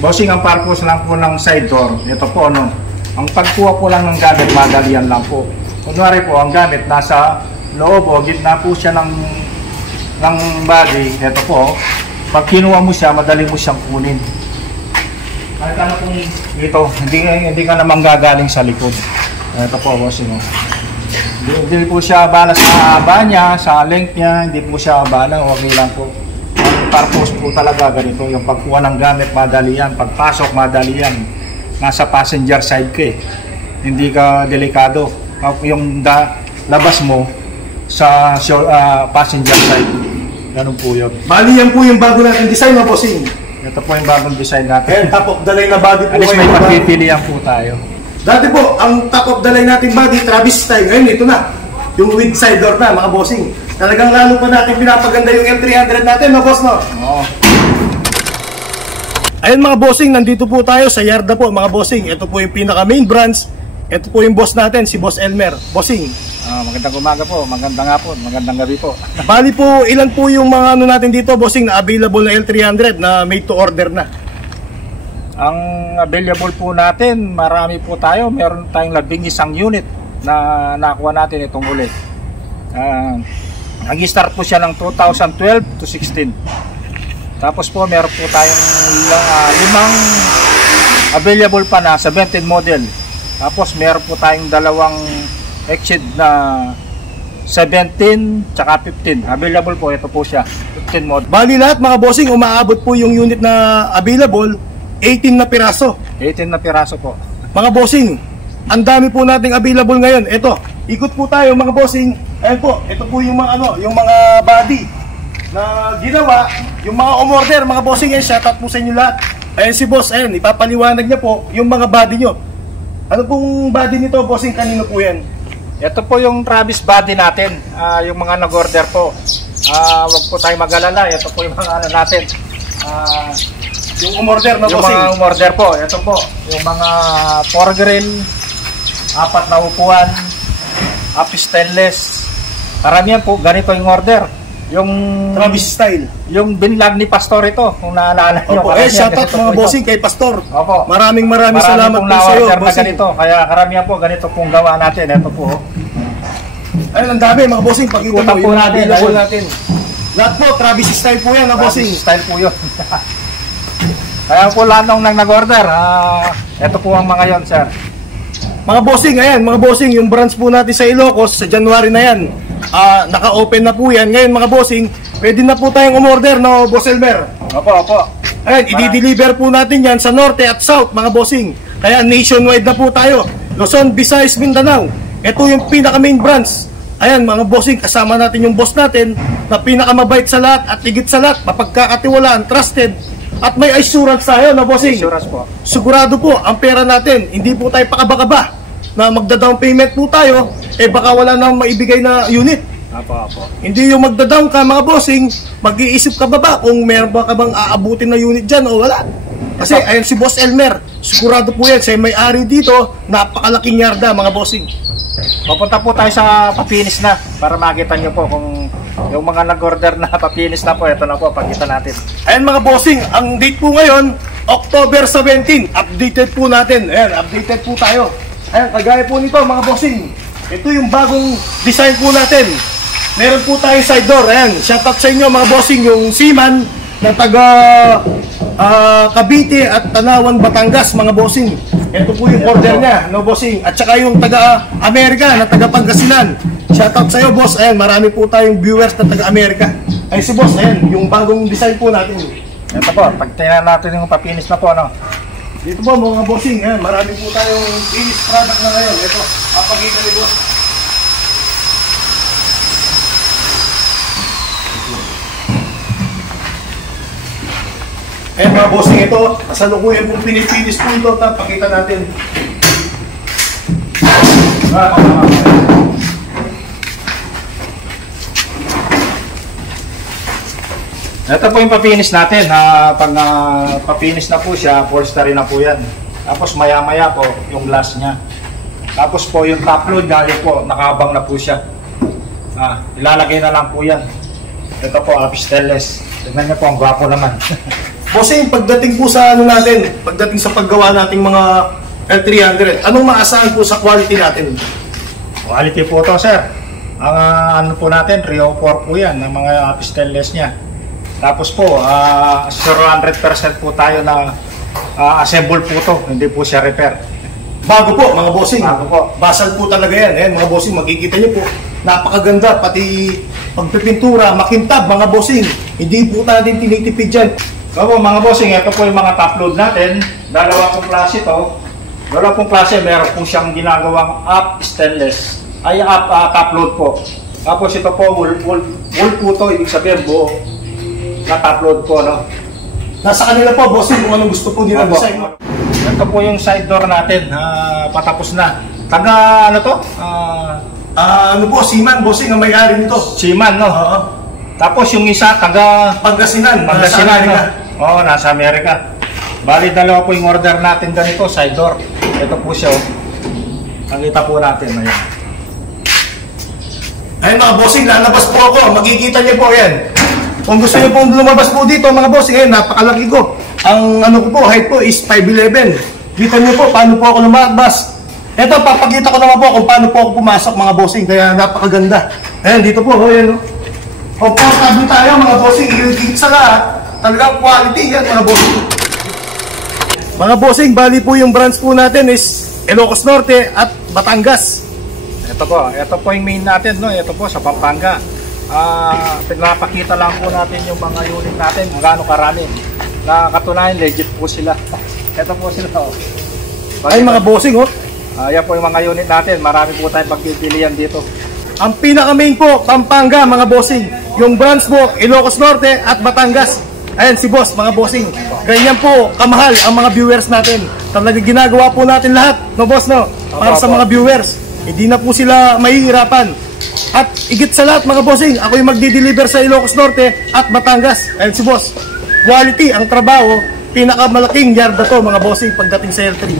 Bossing, ang purpose lang po ng side door, ito po, ano, ang pagkuha po lang ng gamit, madalian lang po. Kunwari po, ang gamit nasa loob o gitna po siya ng body, ito po, pag kinuha mo siya, madali mo siyang kunin. Kahit ano pong ito, hindi ka naman gagaling sa likod. Ito po, bossing. Hindi po siya abala sa haba niya, sa length niya, hindi po siya abala, okay lang po. Purpose po talaga ganito, yung pagkuha ng gamit madali yan, pagpasok madali yan, nasa passenger side ka hindi ka delikado, yung labas mo sa passenger side, ganun po yun. Bali yan po yung bago natin design na bossing. Ito po yung bagong design natin. Top of the line na body po. Alis may pagpipilian po tayo. Dati po, ang top of the line natin body, Travis style. Ngayon ito na, yung with side door na mga bossing. Talagang lalo pa natin pinapaganda yung L300 natin, no boss, no? Oo. Ayun mga bossing, nandito po tayo sa Yarda po mga bossing. Ito po yung pinaka main branch. Ito po yung boss natin, si Boss Elmer. Bossing. Magandang umaga po, magandang hapon, magandang gabi po. Bali po, ilan po yung mga ano natin dito, bossing, na available na L300 na made to order na? Ang available po natin, marami po tayo. Meron tayong 11 unit na nakuha natin itong uli. Nag-start po siya ng 2012 to 16. Tapos po meron po tayong 5 available pa na 17 model. Tapos meron po tayong 2 Exceed na 17 tsaka 15. Available po, ito po siya, 15 model. Bali lahat mga bossing, umaabot po yung unit na available, 18 na piraso. 18 na piraso po. Mga bossing, ang dami po nating available ngayon. Ito, ikot po tayo mga bossing. Ayan po, ito po yung mga yung mga body na ginawa, yung mga umorder mga bossing. Shout out po sa inyo lahat. Ayan si boss, ayan, ipapaliwanag niya po yung mga body nyo. Ano pong body nito bossing, kanino po yan? Ito po yung Travis body natin, yung mga nag-order po. Wag po tayo mag-alala, ito po yung mga ano natin. Yung umorder na yung bossing. Yung mga umorder po, ito po, yung mga 4 grill, 4 na upuan, up stainless. Karamihan po, ganito yung order. Yung Travis style. Yung binlog ni Pastor ito, kung naalala nyo. Opo, shout out mga bossing kay Pastor. Opo. Maraming salamat po sa iyo, bossing. Ganito, kaya karamihan po, ganito pong gawa natin. Ito po. Ayun, ang dami mga bossing. Pakita mo po natin. Lahat po, Travis style po yan mga bossing. Travis style po yun. Kaya po lahat nung nag-order, ito po ang mga yon, sir. Mga bossing, ayan, mga bossing, yung branch po natin sa Ilocos, sa January na yan. Naka-open na po yan. Ngayon mga bossing, pwede na po tayong umorder, no, Boss Elmer? Opo, opo. Ayan, i-deliver po natin yan sa norte at south, mga bossing. Kaya nationwide na po tayo. Luzon, Visayas, Mindanao. Ito yung pinaka-main branch. Ayan, mga bossing, kasama natin yung boss natin na pinakamabait sa lahat at higit sa lahat, mapagkakatiwalaan, trusted. At may assurance tayo, no, bossing? Assurance po. Sigurado po, ang pera natin, hindi po tayo pakabakaba na magda-down payment po tayo, baka wala nang maibigay na unit. Apo. Hindi yung magda-down ka mga bossing, mag-iisip ka ba kung meron ba ka bang aabutin na unit dyan o wala. Kasi ayan si Boss Elmer, sigurado po yan, siya may-ari dito, napakalaking yarda mga bossing. Papunta po tayo sa papinis na para makita nyo po kung yung mga nag-order na papinis na po, ito na po, pakita natin. Ayan mga bossing, ang date po ngayon, October 17, updated po natin. Ayan, updated po tayo. Ayan, kagaya po nito mga bossing, ito yung bagong design po natin. Meron po tayong side door. Ayan, shout out sa inyo mga bossing, yung Seaman na taga Cavite at Tanawan, Batangas mga bossing. Ito po yung order niya, no bossing. At saka yung taga Amerika na taga Pangasinan. Shout out sa iyo boss. Ayan, marami po tayong viewers na taga Amerika. Ay si boss, ayan, yung bagong design po natin. Ito po, pagtingnan natin yung papinis na po, no? Dito po mga bossing, ayan, marami po tayong finished product na ngayon. Ito, papakita ni boss. Ayan mga bossing, ito, kasalukuyan pong pinipinis po ito. Pakita natin. Ito po yung papinis natin. Pag papinis na po siya, upholstery na po yan. Tapos maya-maya po yung glass niya. Tapos po yung top load, galing po, nakabang na po siya. Ilalagay na lang po yan. Ito po, stainless. Tignan niyo po, ang gwapo naman. Bossing, pagdating po sa ano natin, pagdating sa paggawa nating mga L300, anong maasahan po sa quality natin? Quality po to, sir. Ang ano po natin, 304 po yan, ng mga stainless niya. Tapos po, 100% po tayo na assemble po to, hindi po siya repair. Bago po, mga bossing. Bago po. Basal po talaga yan. Ayan, mga bossing, makikita niyo po. Napakaganda, pati pagpipintura, makintab, mga bossing. Hindi po natin tinitipid yan. So po, mga bossing, ito po yung mga top load natin. Dalawa pong klase to. Dalawa pong klase, meron po siyang ginagawang up stainless. Ay, up top load po. Tapos ito po, wool po to, ibig sabihin buo na top load po, no? Nasa kanila po, bossing, kung anong gusto po nila design. Ito po yung side door natin, patapos na. Taga, ano to? Ano po, Seaman, bossing, ang may-ari nito. Seaman, no? Oo. Tapos yung isa, taga Pangasinan, Pangasinan, no? Amerika. Oo, nasa Amerika. Bali, dalawa po yung order natin ganito, side door. Ito po siya, oh. Nakita po natin, ayan. Ayun mga bossing, lalabas po ako. Makikita niyo po yan. Kung gusto niyo pong lumabas po dito, mga bossing, ayun, napakalaki ko. Ang ano ko po, height po is 5'11". Kita niyo po, paano po ako lumabas. Ito, papakita ko naman po kung paano po ako pumasok, mga bossing. Kaya napakaganda. Ayun, dito po, ayun. Comfortable tayo, mga bossing. Higit sa lahat, talagang quality yan, mga bossing. Mga bossing, bali po yung branch po natin is Ilocos Norte at Batangas. Ito po yung main natin, no? Ito po sa Pampanga. Pinapakita lang po natin yung mga unit natin, kung gaano karami. Nakakatunayan, legit po sila. Ito po sila, oh. Ay, mga bossing, oh. Yan po yung mga unit natin, marami po tayong pagpipilian dito. Ang pinaka-main po, Pampanga, mga bossing. Yung branch po, Ilocos Norte at Batangas. Ayan, si boss, mga bossing. Ganyan po, kamahal ang mga viewers natin. Talagang ginagawa po natin lahat, no boss, no? Para sa mga viewers. Hindi na po sila mahihirapan. At igit sa lahat, mga bossing, ako yung magdi-deliver sa Ilocos Norte at Batangas. Ayan si boss. Quality ang trabaho, pinakamalaking yard na to, mga bossing, pagdating sa L3.